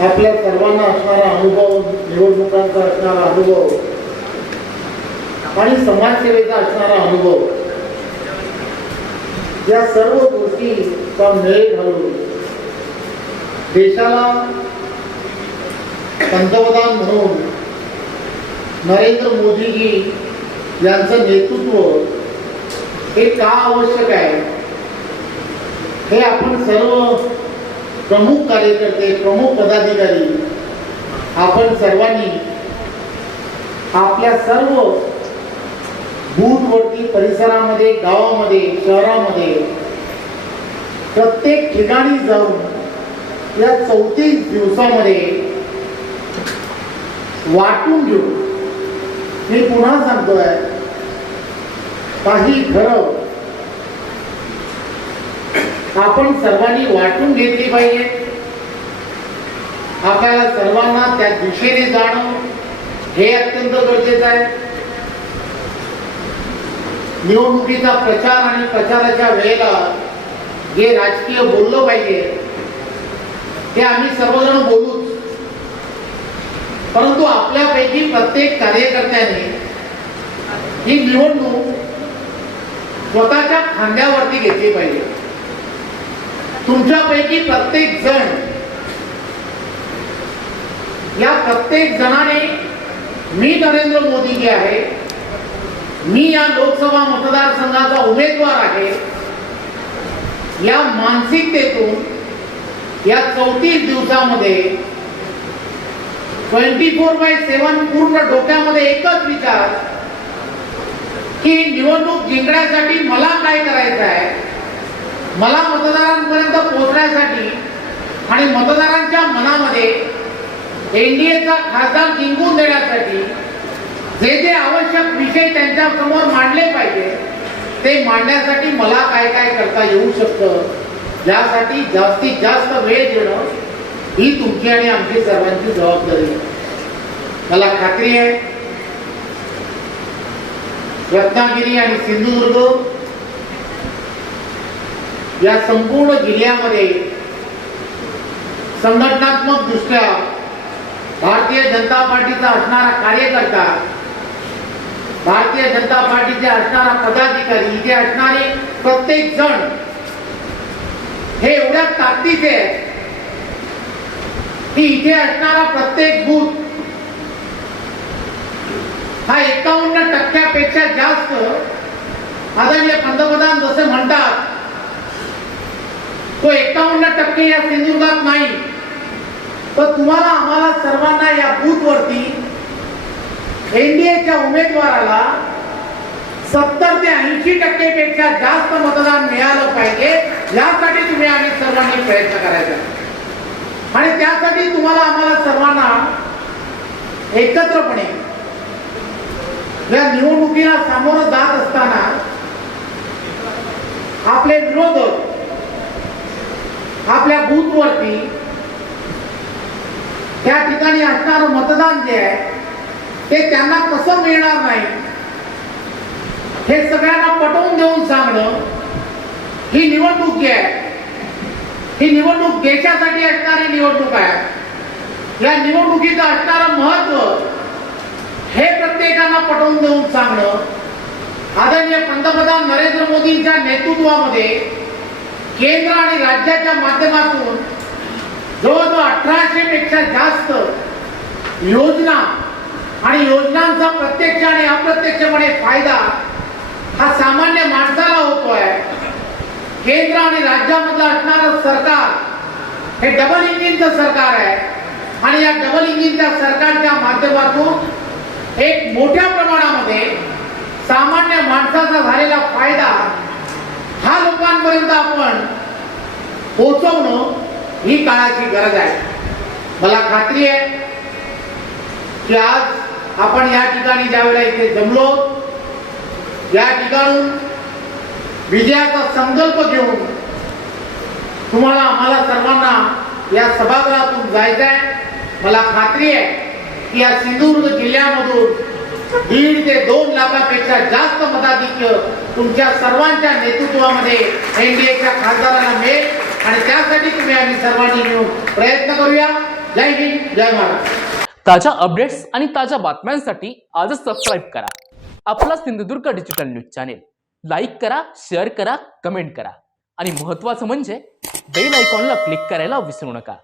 आपल्या सर्वांना असणारा अनुभव निवडणुकांचा असणारा अनुभव आणि समाजसेवेचा असणारा अनुभव या सर्व गोष्टीचा मेळ घालून देशाला पंतप्रधान म्हणून नरेंद्र मोदीजी यांचं नेतृत्व हे का आवश्यक आहे? हे आपण सर्व प्रमुख कार्यकर्ते प्रमुख पदाधिकारी आपण सर्वांनी आपल्या सर्व बूथवरती परिसरामध्ये गावामध्ये शहरामध्ये प्रत्येक ठिकाणी जाऊन या चौतीस दिवसामध्ये वाटून घेऊ मी पुन्हा सांगतोय काही घरं आपण सर्वांनी वाटून घेतली पाहिजे. आपल्याला सर्वांना त्या दिशेने जाणं हे अत्यंत गरजेचं आहे. निवडणुकीचा प्रचार आणि प्रचाराच्या वेळेला जे राजकीय बोललं पाहिजे ते आम्ही सर्वजण बोलूच. परंतु आपल्यापैकी प्रत्येक कार्यकर्त्याने ही निवडणूक स्वतःच्या खांद्यावरती घेतली पाहिजे. तुमच्यापैकी प्रत्येक जण या प्रत्येक जणाने मी नरेंद्र मोदी जी आहे मी या लोकसभा मतदारसंघाचा उमेदवार आहे या मानसिकतेतून या चौतीस दिवसामध्ये ट्वेंटी फोर बाय सेवन पूर्ण डोक्यामध्ये एकच विचार की निवडणूक जिंकण्यासाठी मला काय करायचं आहे? मला मतदारांपर्यंत पोहोचण्यासाठी आणि मतदारांच्या मनामध्ये एनडीएचा खासदार जिंकून देण्यासाठी जे जे आवश्यक विषय त्यांच्यासमोर मांडले पाहिजे ते मांडण्यासाठी मला काय काय करता येऊ शकतं यासाठी जास्तीत जास्त वेळ देणं ही तुमची आणि आमची सर्वांची जबाबदारी आहे. मला खात्री आहे रत्नागिरी आणि सिंधुदुर्ग या संपूर्ण जिल्ह्यामध्ये संघटनात्मक दृष्ट्या भारतीय जनता पार्टीचा असणारा कार्यकर्ता भारतीय जनता पार्टीचे असणारा पदाधिकारी इथे असणारे प्रत्येक जण हे एवढ्या ताकदीचे की इथे असणारा प्रत्येक बूथ हा एकावन्न टक्क्यापेक्षा जास्त आदरणीय पंतप्रधान जसे म्हणतात तो एकावन्न टक्के या सिंधुदुर्गात नाही. तर तुम्हाला आम्हाला सर्वांना या बूथवरती एनडीएच्या उमेदवाराला सत्तर ते ऐंशी टक्के पेक्षा जास्त मतदान मिळालं पाहिजे. यासाठी तुम्ही आम्ही सर्वांनी प्रयत्न करायचा. आणि त्यासाठी तुम्हाला आम्हाला सर्वांना एकत्रपणे या निवडणुकीला सामोरं जात असताना आपले विरोधक आपल्या बूथवरती त्या ठिकाणी असणारं मतदान जे आहे ते त्यांना कसं मिळणार नाही हे सगळ्यांना पटवून देऊन सांगणं ही निवडणूक जी आहे ही निवडणूक देशासाठी असणारी निवडणूक आहे. या निवडणुकीचं असणारं महत्त्व हे प्रत्येकांना पटवून देऊन सांगणं आदरणीय पंतप्रधान नरेंद्र मोदींच्या नेतृत्वामध्ये केंद्र आणि राज्याच्या माध्यमातून जवळजवळ अठराशे पेक्षा जास्त योजना आणि योजनांचा प्रत्यक्ष आणि अप्रत्यक्षपणे फायदा हा सामान्य माणसाला होतोय. केंद्र आणि राज्यामधलं असणारं सरकार हे डबल इंजिनचं सरकार आहे. आणि या डबल इंजिनच्या सरकारच्या माध्यमातून एक मोठ्या प्रमाणामध्ये सामान्य माणसाचा झालेला फायदा हा लोकांपर्यंत आपण पोहोचवणं ही काळाची गरज आहे. मला खात्री आहे की आज आपण या ठिकाणी ज्यावेळेला इथे जमलो या ठिकाणून विजयाचा संकल्प घेऊन तुम्हाला आम्हाला सर्वांना या सभागृहातून जायचं आहे. मला खात्री आहे की या सिंधुदुर्ग जिल्ह्यामधून दीड ते दोन लाखापेक्षा जास्त मताधिक्य तुमच्या सर्वांच्या नेतृत्वामध्ये एनडीएच्या खासदारांना मिळेल आणि त्यासाठी तुम्ही आम्ही सर्वांनी मिळून प्रयत्न करूया. जय हिंद जय महाराष्ट्र ताज्या अपडेट्स आणि ताज्या बातम्यांसाठी आजच सबस्क्राईब करा. आपला Sindhudurg digital news channel like करा शेअर करा कमेंट करा. आणि महत्त्वाचं म्हणजे बेल आयकॉनला क्लिक करायला विसरू नका.